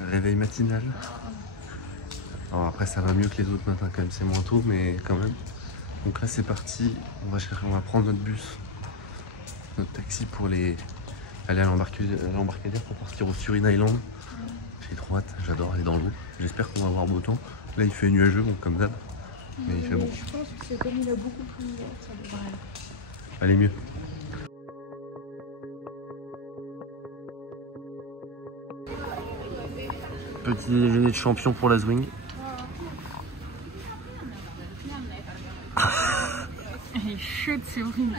Réveil matinal. Alors après ça va mieux que les autres matins quand même, c'est moins tôt mais quand même. Donc là c'est parti, on va prendre notre bus, notre taxi pour aller à l'embarcadère pour partir au Surin Island. J'ai trop hâte, j'adore aller dans l'eau. J'espère qu'on va avoir beau temps. Là il fait nuageux, bon, comme d'hab, mais il fait bon. Je pense que c'est comme il a beaucoup plu, ça devrait aller mieux. Petit déjeuner de champion pour la swing. Elle est chaude, c'est horrible.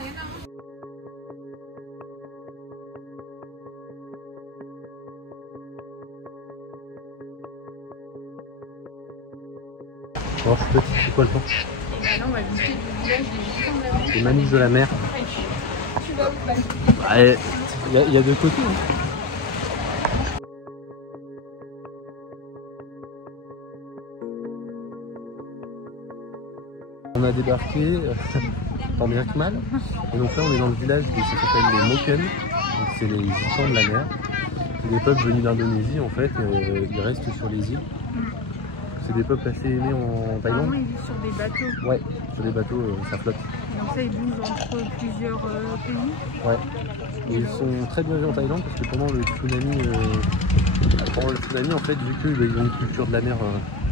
Alors, c'est quoi le temps? Là, on va visiter du village des Gitans de la mer. Les manifs de la mer. Tu vas où? Il y a deux côtés. Hein. On a débarqué, tant bien que mal, et donc là on est dans le village qui s'appelle les Moken, donc c'est les Gitans de la mer. C'est des peuples venus d'Indonésie en fait, ils restent sur les îles. C'est des peuples assez aimés en Thaïlande. Ils vivent sur des bateaux. Ouais, sur des bateaux, ça flotte. Donc ça ils bougent entre plusieurs pays. Ouais, et ils sont très bien vus en Thaïlande parce que pendant le tsunami en fait, vu qu'ils ont une culture de la mer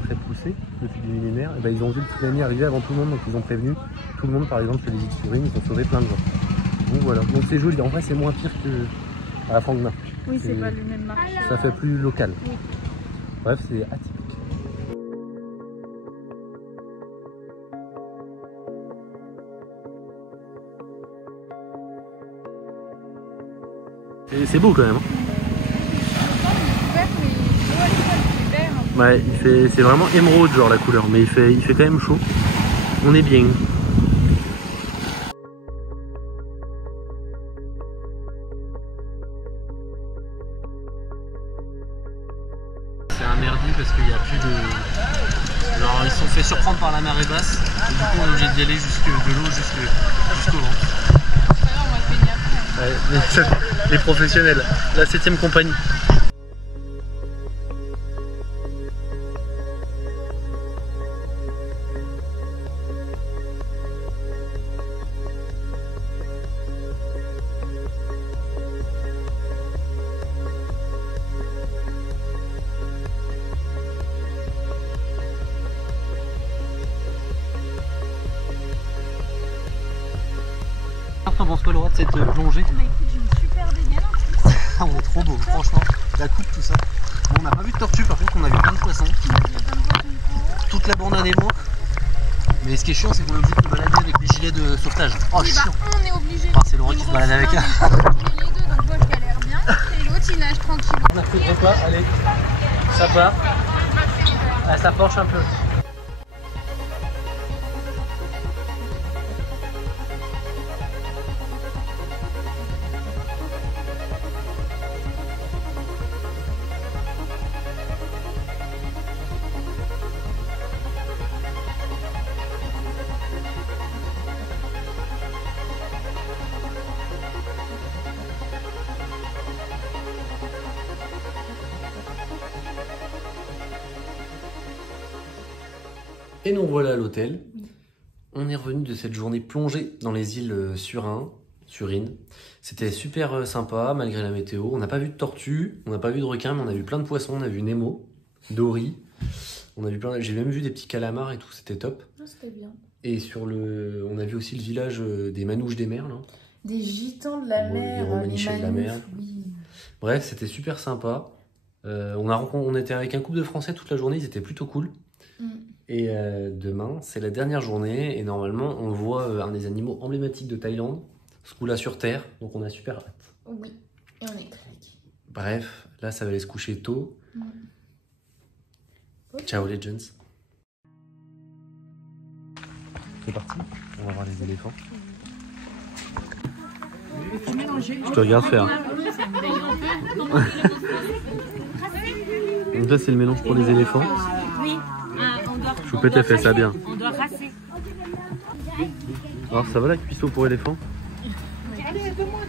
très poussée depuis des millénaires, et ils ont vu le tsunami arriver avant tout le monde, donc ils ont prévenu tout le monde, par exemple sur les îles Surin, ils ont sauvé plein de gens. Donc voilà, donc c'est joli, en vrai c'est moins pire que à la Franck Marche. Oui, c'est pas le même marché. Ça fait plus local. Oui. Bref, c'est atypique. C'est beau quand même. Ouais, c'est vraiment émeraude genre la couleur, mais il fait quand même chaud. On est bien. C'est un merdier parce qu'il n'y a plus de... Genre ils se sont fait surprendre par la marée basse. Et du coup on est obligé d'y aller de l'eau jusqu'au vent. Ouais, les professionnels, la 7ème compagnie. T'en penses quoi Laura de cette plongée? Bah écoute, j'ai une super dégaine en plus. On est trop beau, franchement. La coupe, tout ça. Bon, on n'a pas vu de tortue, par contre on a vu plein de poissons. Toute la bande à Nemo. Mais ce qui est chiant, c'est qu'on est obligé de se balader avec les gilets de sauvetage. Oh, oui, chiant. On est obligé. Ah, c'est Laura qui se balade avec un. Les deux, donc je vois qu'elle a l'air bien. Et l'autre, il nage tranquille. On a pris le repas, allez. Ça part. Ah, ça penche un peu. Et nous voilà à l'hôtel. On est revenu de cette journée plongée dans les îles Surin. C'était super sympa malgré la météo. On n'a pas vu de tortue, on n'a pas vu de requin, mais on a vu plein de poissons. On a vu Nemo, Dory. J'ai même vu des petits calamars et tout, c'était top. C'était bien. Et on a vu aussi le village des Manouches des mers. Là. Des Gitans de la mer. Les Romanichels de la mer. Oui. Bref, c'était super sympa. On était avec un couple de Français toute la journée, ils étaient plutôt cool. Et demain, c'est la dernière journée et normalement, on voit un des animaux emblématiques de Thaïlande, Skoula sur Terre, donc on a super hâte. Oui, et on est craqués. Bref, là, ça va aller se coucher tôt. Ciao, Legends. C'est parti, on va voir les éléphants. Je te regarde faire. Donc là, c'est le mélange pour les éléphants. Oui. Choupette, elle fait ça bien. On doit raser. Alors ça va la cuisseau pour éléphant?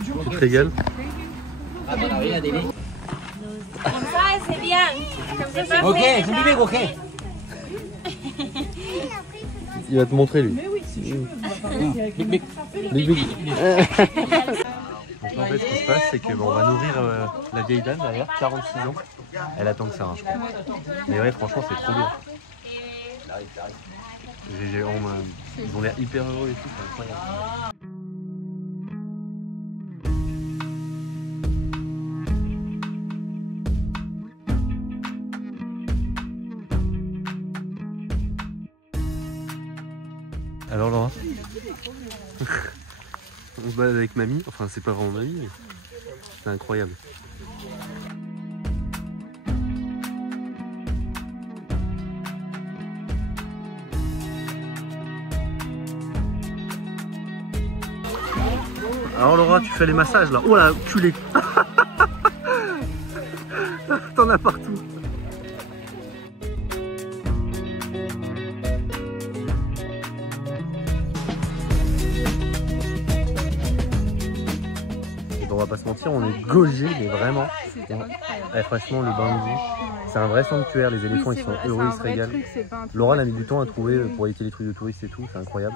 Tu te régales? Comme ça, c'est bien. Comme ça, c'est Ok, c'est big, ok. Il va te montrer lui. Big, big. Big, big. Donc en fait, ce qui se passe, c'est qu'on va nourrir la vieille dame derrière, 46 ans. Elle attend que ça, je crois. Mais ouais, franchement, c'est trop bien. Ils ont l'air hyper heureux et tout, c'est incroyable. Alors Laura, on se balade avec mamie, enfin c'est pas vraiment mamie, mais c'est incroyable. Alors Laura, tu fais les massages là. Oh là, culé. T'en as partout. Et bon, on va pas se mentir, on est gaugé, mais vraiment. Ouais, franchement, le Bangui, c'est un vrai sanctuaire. Les éléphants, ils sont heureux, ils se régalent. Laura, elle a mis du temps à trouver pour éviter les trucs de touristes et tout, c'est incroyable.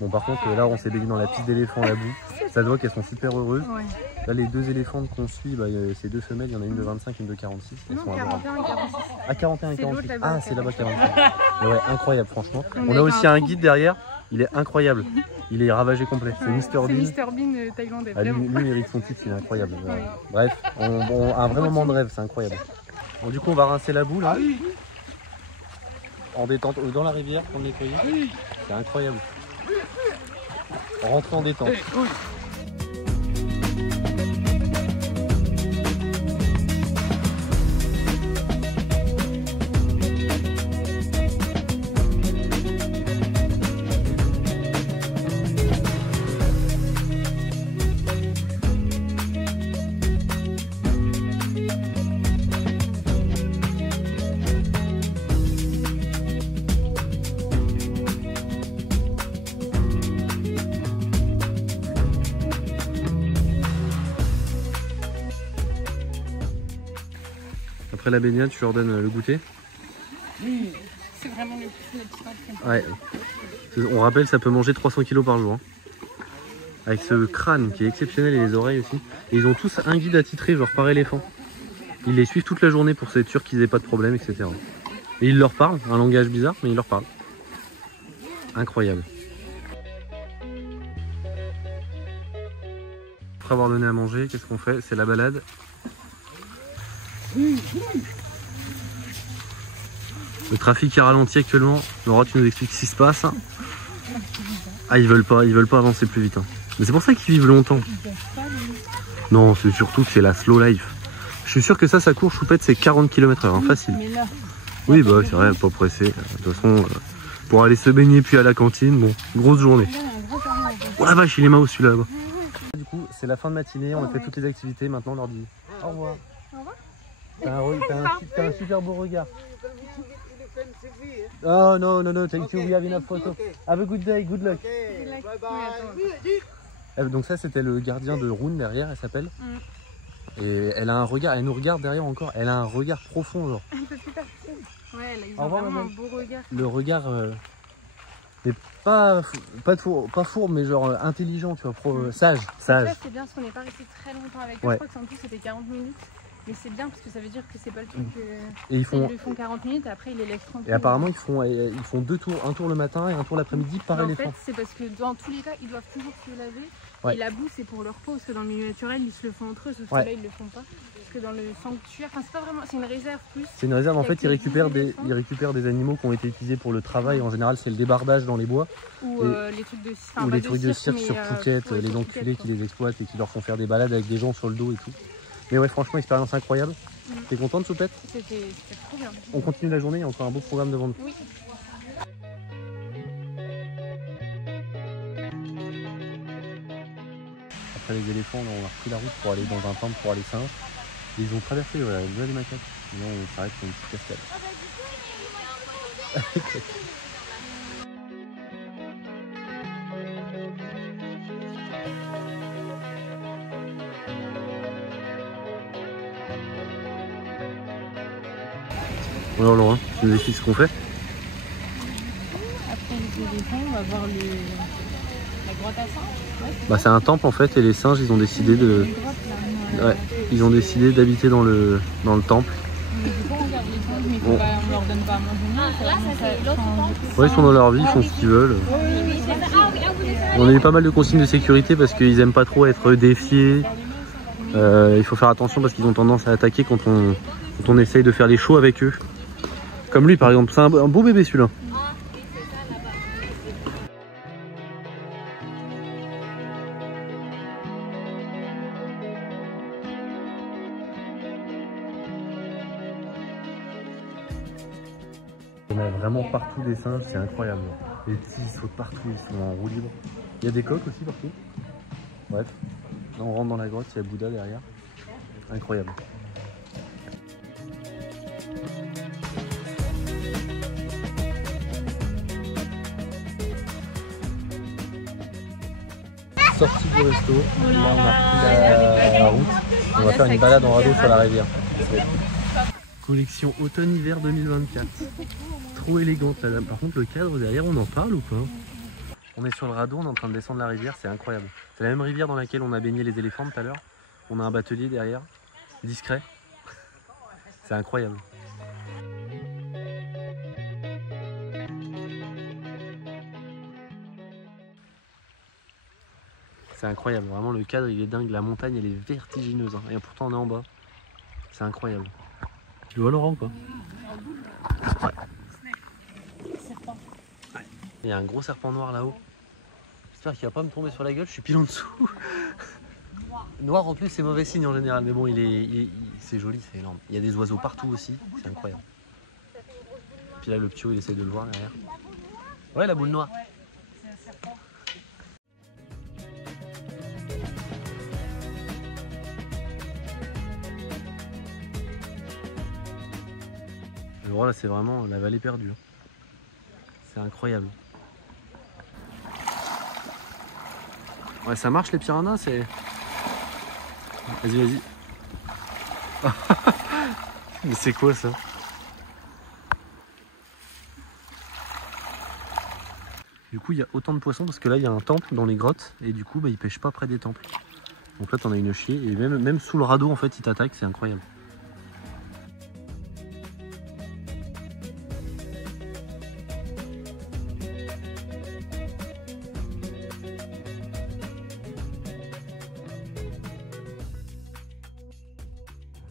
Bon, par contre, là, on s'est baigné dans la piste d'éléphants, la boue. Ça se voit qu'elles sont super heureuses. Ouais. Là, les deux éléphants qu'on suit, bah, c'est deux femelles. Il y en a une de 25 et une de 46. Elles sont 41 et 46. Ah, 41 et 46. Ah, c'est là-bas 45. Ouais, incroyable, franchement. On a aussi un guide derrière. Il est incroyable. Il est ravagé complet. C'est Mr Bean. C'est Mr Bean thaïlandais. Ah, lui mérite son titre, il est incroyable. Ouais. Bref, un vrai moment de rêve, c'est incroyable. Bon, du coup, on va rincer la boue là. En détente, dans la rivière pour le nettoyer. C'est incroyable. Rentrer en détente. Après la baignade, tu leur donnes le goûter. C'est vraiment le petit enfant. Ouais. On rappelle, ça peut manger 300 kg par jour. Hein. Avec ce crâne qui est exceptionnel et les oreilles aussi. Et ils ont tous un guide attitré, genre par éléphant. Ils les suivent toute la journée pour être sûr qu'ils aient pas de problème, etc. Et ils leur parlent, un langage bizarre, mais ils leur parlent. Incroyable. Après avoir donné à manger, qu'est-ce qu'on fait? C'est la balade. Le trafic est ralenti actuellement. Laura, tu nous expliques ce qui se passe. Ah, ils veulent pas avancer plus vite. Hein. Mais c'est pour ça qu'ils vivent longtemps. Non, c'est surtout que c'est la slow life. Je suis sûr que ça court, choupette, c'est 40 km/h, hein, facile. Oui, bah c'est vrai, pas pressé. De toute façon, pour aller se baigner puis à la cantine, bon, grosse journée. Oh la vache, il est mao celui-là. Du coup, c'est la fin de matinée, on a fait toutes les activités. Maintenant, on leur dit au revoir. T'as un super beau regard. Oh no, thank you, we have enough photo. Have a good day, good luck. Donc ça, c'était le gardien de Rouen derrière, elle s'appelle. Et elle a un regard, elle nous regarde derrière encore, elle a un regard profond genre. Un peu plus tard. Ouais, là, ils ont vraiment un beau regard. Le regard n'est pas fourbe, mais genre intelligent, tu vois, sage. Ça, c'est bien parce qu'on n'est pas resté très longtemps avec eux. Ouais. Je crois que en plus c'était 40 minutes. Mais c'est bien parce que ça veut dire que c'est pas le truc que... Et ils le font 40 minutes et après ils les laissent tranquilles. Et apparemment ils font deux tours, un tour le matin et un tour l'après-midi par éléphant. En fait c'est parce que dans tous les cas ils doivent toujours se laver. Ouais. Et la boue c'est pour leur peau parce que dans le milieu naturel ils se le font entre eux, sauf que là ils le font pas. Parce que dans le sanctuaire, enfin c'est pas vraiment, c'est une réserve plus. C'est une réserve, en fait ils récupèrent des animaux qui ont été utilisés pour le travail. En général c'est le débardage dans les bois. Ou les trucs de cirque sur Phuket, les enculés qui les exploitent et qui leur font faire des balades avec des gens sur le dos et tout. Mais ouais, franchement, expérience incroyable. T'es contente, Choupette? C'était trop bien. On continue la journée, il y a encore un beau programme devant nous. Oui. Après les éléphants, on a repris la route pour aller dans un temple pour aller singes. Et ils ont traversé la vallée macaque. Sinon, on s'arrête pour une petite cascade. Alors Laurent, tu nous expliques ce qu'on fait? Après les éléphants, on va voir la grotte à singes. Ouais, bah, c'est un temple en fait et les singes ils ont décidé de... Ouais, ils ont décidé d'habiter dans le temple. Mais du coup on regarde les singes, mais on leur donne pas à manger. Là, ça c'est l'autre temple. Ouais, ils sont dans leur vie, ils font ce qu'ils veulent. On a eu pas mal de consignes de sécurité parce qu'ils aiment pas trop être défiés. Il faut faire attention parce qu'ils ont tendance à attaquer quand on essaye de faire les shows avec eux. Comme lui par exemple, c'est un beau bébé celui-là. On a vraiment partout des singes, c'est incroyable. Les petits ils sautent partout, ils sont en roue libre. Il y a des coqs aussi partout. Bref, là on rentre dans la grotte, il y a Bouddha derrière. Incroyable. Sortie du resto, là on a pris la route. On va faire une balade en radeau sur la rivière. Collection automne-hiver 2024. Trop élégante la dame. Par contre le cadre derrière on en parle ou pas? On est sur le radeau, on est en train de descendre la rivière, c'est incroyable. C'est la même rivière dans laquelle on a baigné les éléphants tout à l'heure. On a un batelier derrière, discret. C'est incroyable. C'est incroyable, vraiment le cadre il est dingue, la montagne elle est vertigineuse hein. Et pourtant on est en bas. C'est incroyable. Tu vois Laurent ou pas? Ouais. Ouais. Il y a un gros serpent noir là-haut. J'espère qu'il va pas me tomber sur la gueule, je suis pile en dessous. Noir en plus c'est mauvais signe en général, mais bon c'est joli, c'est énorme. Il y a des oiseaux partout aussi, c'est incroyable. Puis là le ptio il essaie de le voir derrière. Ouais la boule noire. Voilà, c'est vraiment la vallée perdue. C'est incroyable. Ouais, ça marche les piranhas, c'est... Vas-y, vas-y. Mais c'est quoi ça? Du coup, il y a autant de poissons parce que là, il y a un temple dans les grottes et du coup, bah, ils pêchent pas près des temples. Donc là, t'en as une chier et même sous le radeau, en fait, ils t'attaquent, c'est incroyable.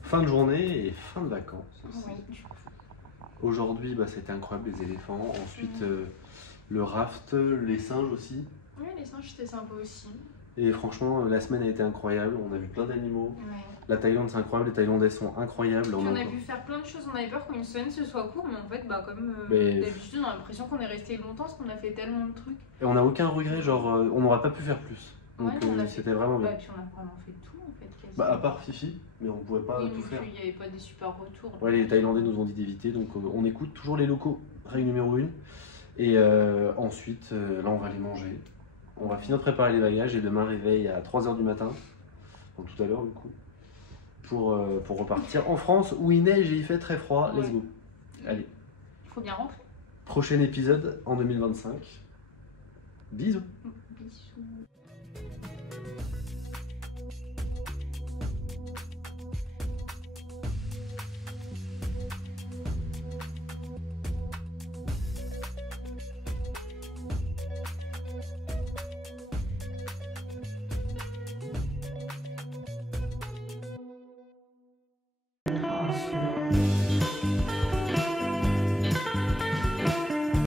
Fin de journée et fin de vacances aussi. Oui. Aujourd'hui, bah, c'était incroyable les éléphants. Ensuite, le raft, les singes aussi. Oui, les singes c'était sympa aussi. Et franchement, la semaine a été incroyable. On a vu plein d'animaux. Ouais. La Thaïlande, c'est incroyable. Les Thaïlandais sont incroyables. On a pu faire plein de choses. On avait peur qu'une semaine ce soit court, mais en fait, bah, comme d'habitude, on a l'impression qu'on est resté longtemps parce qu'on a fait tellement de trucs. Et on n'a aucun regret. Genre, on n'aurait pas pu faire plus. Donc, ouais, c'était vraiment bien. Et puis on a vraiment fait tout en fait. Quasiment. Bah, à part Fifi, mais on pouvait pas tout faire. Il n'y avait pas des super retours. Ouais, les Thaïlandais nous ont dit d'éviter, donc on écoute toujours les locaux, règle numéro 1. Et ensuite, là, on va aller manger. On va finir de préparer les bagages et demain, réveil à 3 h du matin, donc tout à l'heure du coup, pour repartir en France où il neige et il fait très froid. Ouais. Let's go. Allez. Il faut bien rentrer. Prochain épisode en 2025. Bisous. Bisous.